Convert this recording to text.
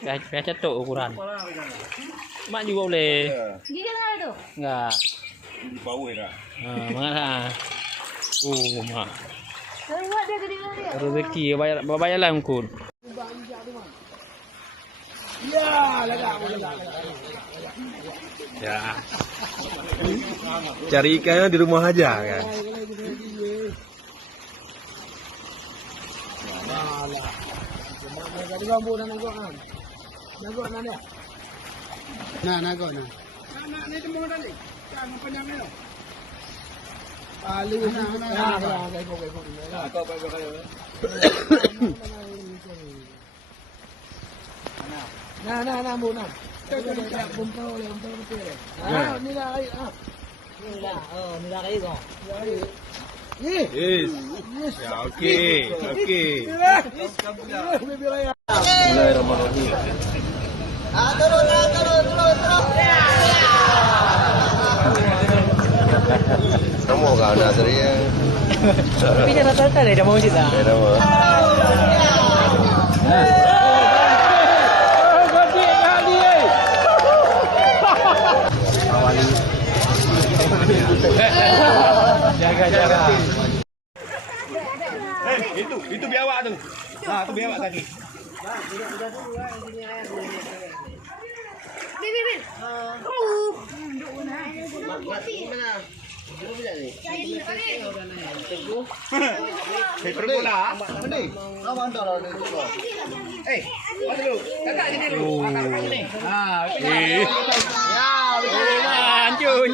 Biasa cetuk ukuran. Mak juga boleh. Gigit nggak itu? Enggak. Bau ya. Mana? Mak. Tapi buat dia gede dia. Rezeki bayar lah mungkin. Ya. Cari ikannya di rumah aja kan. Yes. Ya, oke. Bismillahirrahmanirrahim. Kamu gak ada tadi ya? Tapi jangan rata-rata deh, mau cerita. Ada apa? Jaga. Itu biawak tuh. Nah, itu biawak tadi. Bin. Bola. Kakak sini dulu. Kakak sini. Hancur.